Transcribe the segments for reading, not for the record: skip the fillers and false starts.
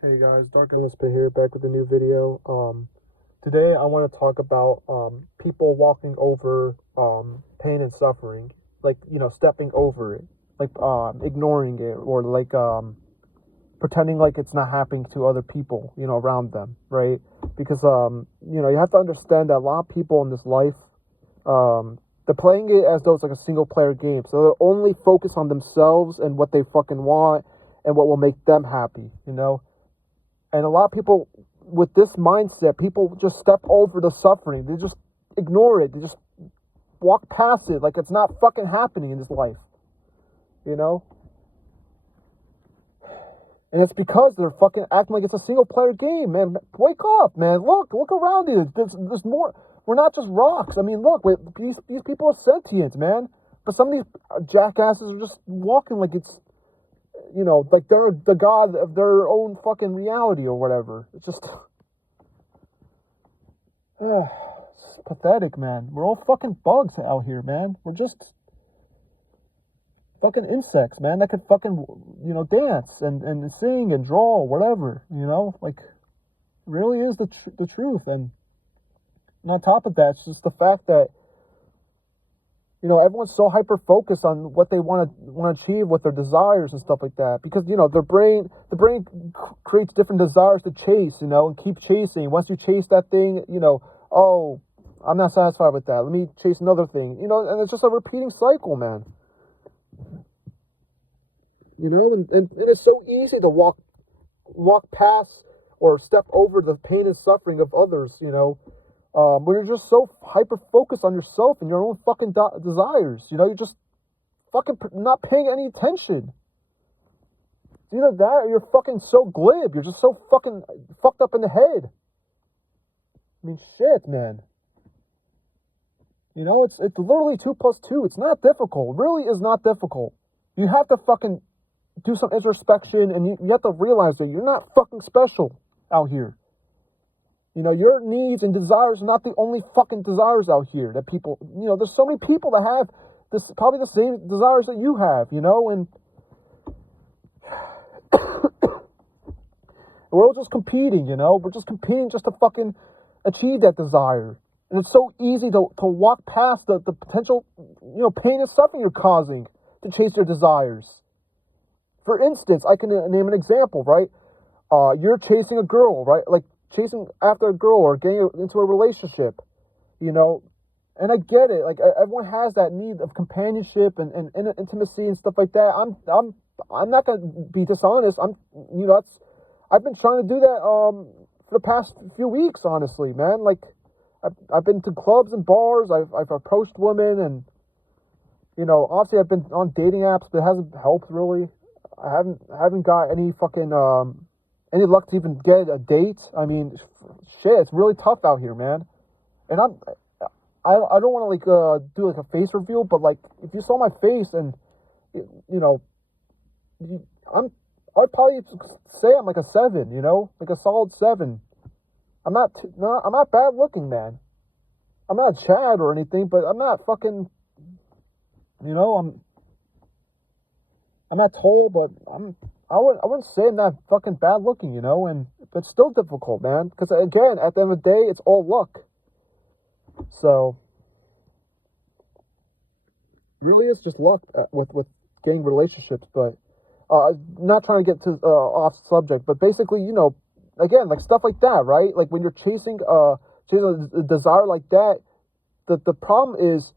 Hey guys, Dark Endless Pit here, back with a new video. Today I want to talk about people walking over pain and suffering, like stepping over it, like ignoring it, or like pretending like it's not happening to other people, around them, right? Because you have to understand that a lot of people in this life, they're playing it as though it's like a single player game, so they're only focused on themselves and what they fucking want and what will make them happy. And a lot of people with this mindset, people just step over the suffering. They just ignore it. They just walk past it like it's not fucking happening in this life. You know? And it's because they're fucking acting like it's a single player game, man. Wake up, man. Look around you. There's more. We're not just rocks. I mean, look, these people are sentient, man. But some of these jackasses are just walking like it's, like they're the god of their own fucking reality or whatever. It's just, it's pathetic, man. We're all fucking bugs out here, man. We're just fucking insects, man, that could fucking, dance and sing and draw, whatever, like, really is the truth. And on top of that, it's just the fact that, everyone's so hyper focused on what they want to achieve with their desires and stuff like that, because the brain creates different desires to chase, and keep chasing. Once you chase that thing, oh, I'm not satisfied with that, let me chase another thing, and it's just a repeating cycle, man. And it's so easy to walk past or step over the pain and suffering of others, when you're just so hyper focused on yourself and your own fucking desires. You're just fucking not paying any attention. It's either that or you're fucking so glib. You're just so fucking fucked up in the head. I mean, shit, man. It's literally 2 plus 2. It's not difficult. It really is not difficult. You have to fucking do some introspection, and you have to realize that you're not fucking special out here. Your needs and desires are not the only fucking desires out here that people, there's so many people that have this, probably the same desires that you have, and we're all just competing, we're just competing just to fucking achieve that desire. And it's so easy to walk past the potential, pain and suffering you're causing to chase your desires. For instance, I can name an example, right? You're chasing a girl, right? Like chasing after a girl or getting into a relationship, and I get it. Like everyone has that need of companionship and intimacy and stuff like that. I'm not gonna be dishonest. I've been trying to do that for the past few weeks, honestly, man. Like I've been to clubs and bars. I've approached women, and obviously I've been on dating apps, but it hasn't helped really. I haven't got any fucking any luck to even get a date. I mean, shit, it's really tough out here, man. And I don't want to do like a face reveal, but like if you saw my face and I'd probably say I'm like a 7, like a solid 7. I'm not bad looking, man. I'm not Chad or anything, but I'm not fucking, I'm not tall, but I wouldn't say I'm that fucking bad looking, but it's still difficult, man. Because again, at the end of the day, it's all luck. So it really is just luck with getting relationships. But not trying to get to off subject, but basically, again, like stuff like that, right? Like when you're chasing a desire like that, the problem is,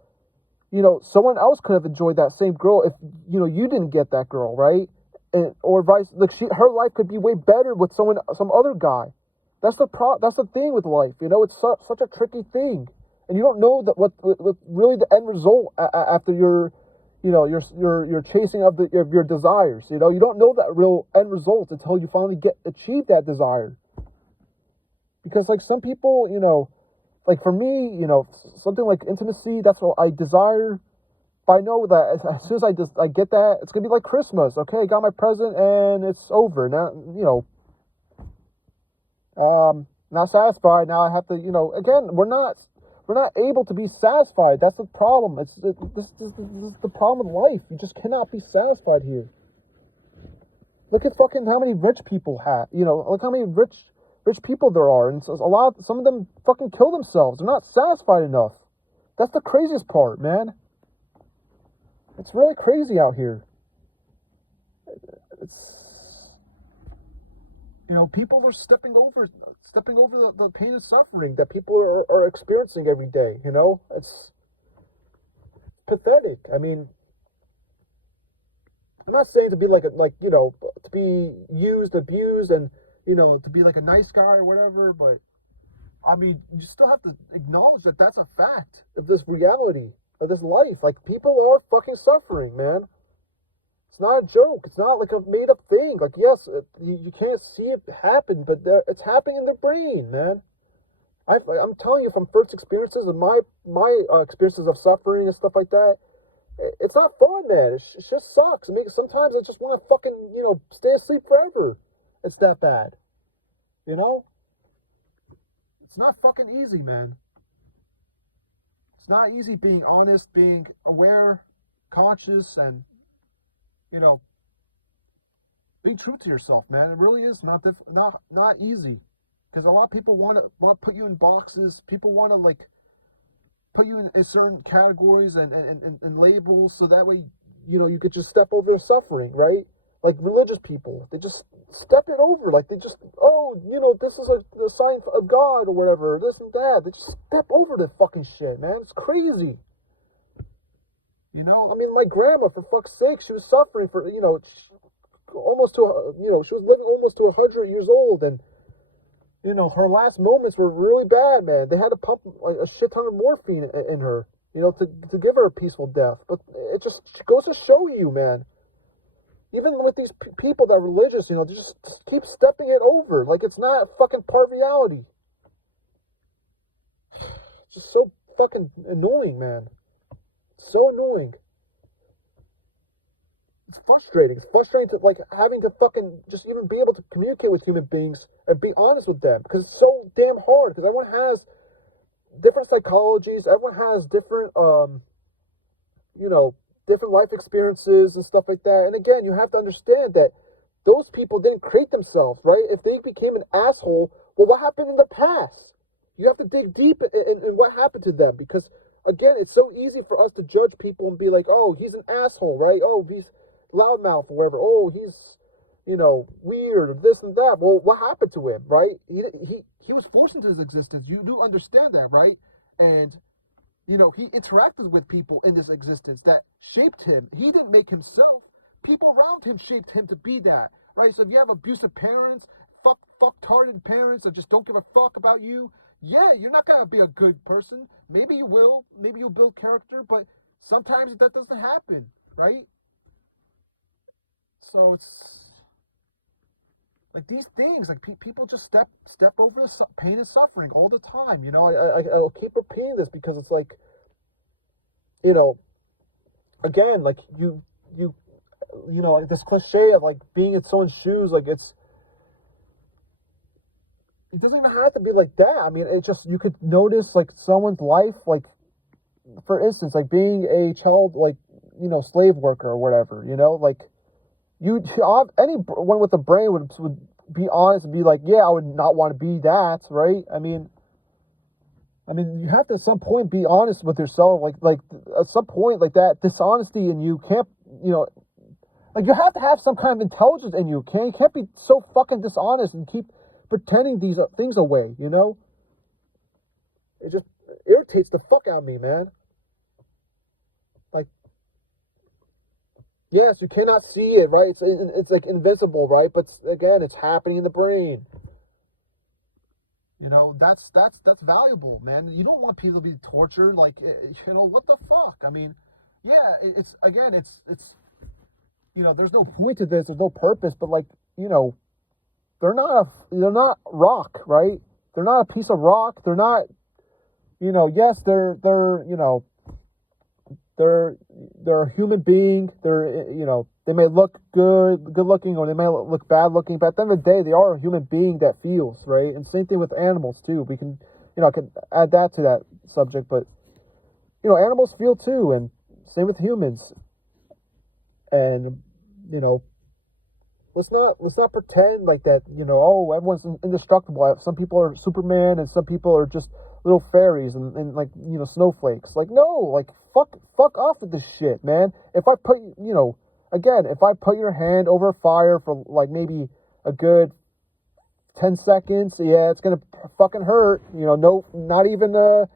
someone else could have enjoyed that same girl if you didn't get that girl, right? And or vice, like her life could be way better with some other guy. That's the thing with life, it's such a tricky thing, and you don't know that what really the end result after you're chasing of your desires. You don't know that real end result until you finally achieve that desire. Because like some people, like for me, something like intimacy, that's what I desire. But I know that as soon as I get that, it's gonna be like Christmas. Okay, I got my present and it's over. Now, not satisfied. Now I have to, again, we're not able to be satisfied. That's the problem. This is the problem with life. You just cannot be satisfied here. Look at fucking how many rich people have, look how many rich people there are. And it's a lot, some of them fucking kill themselves. They're not satisfied enough. That's the craziest part, man. It's really crazy out here. It's, people are stepping over the pain and suffering that people are experiencing every day, It's pathetic. I mean, I'm not saying to be to be used, abused, and, to be like a nice guy or whatever, but I mean, you still have to acknowledge that that's a fact of this reality, of this life. Like, people are fucking suffering, man. It's not a joke. It's not like a made-up thing. Like, yes, you can't see it happen, but it's happening in their brain, man. I'm telling you from first experiences and my experiences of suffering and stuff like that, it's not fun, man. It just sucks. Sometimes I just want to fucking, stay asleep forever. It's that bad. It's not fucking easy, man. It's not easy being honest, being aware, conscious, and, being true to yourself, man. It really is not easy. Because a lot of people want to put you in boxes. People want to, like, put you in certain categories and labels, so that way, you could just step over their suffering, right? Like religious people, they just step it over. Like, they just, this is like the sign of God or whatever, this and that. They just step over the fucking shit, man. It's crazy. I mean, my grandma, for fuck's sake, she was suffering for, almost to, she was living almost to 100 years old, and, her last moments were really bad, man. They had to pump like a shit ton of morphine in her, to give her a peaceful death. But it just goes to show you, man. Even with these people that are religious, they just keep stepping it over like it's not fucking part of reality. It's just so fucking annoying, man. So annoying. It's frustrating. It's frustrating to, like, having to fucking just even be able to communicate with human beings and be honest with them, because it's so damn hard, because everyone has different psychologies, everyone has different, different life experiences and stuff like that. And again, you have to understand that those people didn't create themselves, right? If they became an asshole, well, what happened in their past? You have to dig deep in what happened to them, because, again, it's so easy for us to judge people and be like, oh, he's an asshole, right? Oh, he's loudmouth or whatever. Oh, he's, weird or this and that. Well, what happened to him, right? He was forced into his existence. You do understand that, right? And, he interacted with people in this existence that shaped him. He didn't make himself. People around him shaped him to be that, right? So if you have abusive parents, fucktarded parents that just don't give a fuck about you, yeah, you're not gonna be a good person. Maybe you will. Maybe you'll build character, but sometimes that doesn't happen, right? So it's like these things, like people just step over the pain and suffering all the time. I'll keep repeating this because it's like, again, like like this cliche of like being in someone's shoes, like it doesn't even have to be like that. I mean, you could notice like someone's life, like, for instance, like being a child, like, slave worker or whatever, like, anyone with a brain would be honest and be like, yeah, I would not want to be that, right? I mean, you have to at some point be honest with yourself, like at some point, like that dishonesty in you can't, like you have to have some kind of intelligence in you. You can't be so fucking dishonest and keep pretending these things away, It just irritates the fuck out of me, man. Like, yes, you cannot see it, right? It's like invincible, right? But again, it's happening in the brain. That's valuable, man. You don't want people to be tortured. Like, what the fuck? I mean, yeah, it's there's no point to this. There's no purpose. But like, they're not rock, right? They're not a piece of rock. They're not, yes, they're a human being. They're, they may look good looking, or they may look bad looking, but at the end of the day, they are a human being that feels, right? And same thing with animals too. We can, I can add that to that subject, but animals feel too, and same with humans. And Let's not pretend like that, oh, everyone's indestructible. Some people are Superman and some people are just little fairies and like, snowflakes. Like, no, like fuck off with this shit, man. If I put, again, if I put your hand over fire for like maybe a good 10 seconds, yeah, it's gonna fucking hurt. No, not even the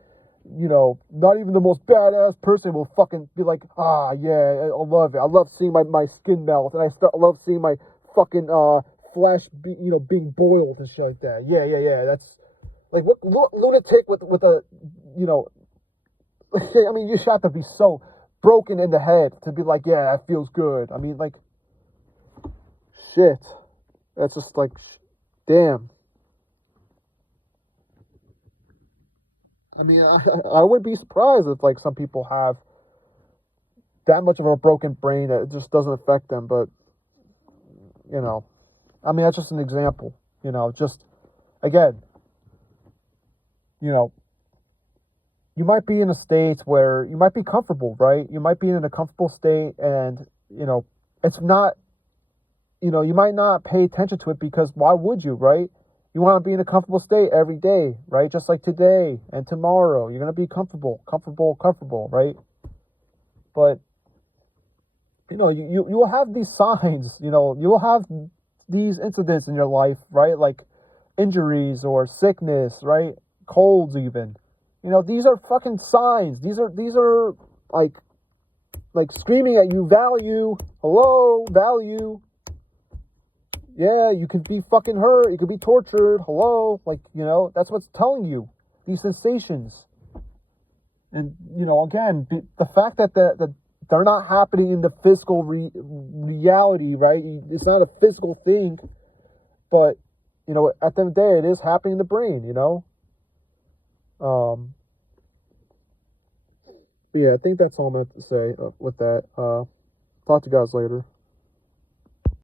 most badass person will fucking be like, yeah, I love it. I love seeing my skin melt, and I love seeing my fucking flesh being boiled and shit like that. Yeah. That's like, what lunatic with a, I mean, you should have to be so broken in the head to be like, yeah, that feels good. I mean, like, shit. That's just like, damn. I mean, I wouldn't be surprised if like some people have that much of a broken brain that it just doesn't affect them. But I mean, that's just an example. Just again, you know, you might be in a state where you might be comfortable, right? You might be in a comfortable state, and it's not. You might not pay attention to it because why would you, right? You want to be in a comfortable state every day, right? Just like today and tomorrow, you're gonna be comfortable, right? But you will have these signs. You will have these incidents in your life, right? Like injuries or sickness, right? Colds, even. These are fucking signs. These are like screaming at you, value. Hello, value. Yeah, you could be fucking hurt. You could be tortured. Hello. Like, that's what's telling you. These sensations. And, again, the fact that they're not happening in the physical reality, right? It's not a physical thing. But, at the end of the day, it is happening in the brain, But yeah, I think that's all I'm going to say with that. Talk to you guys later.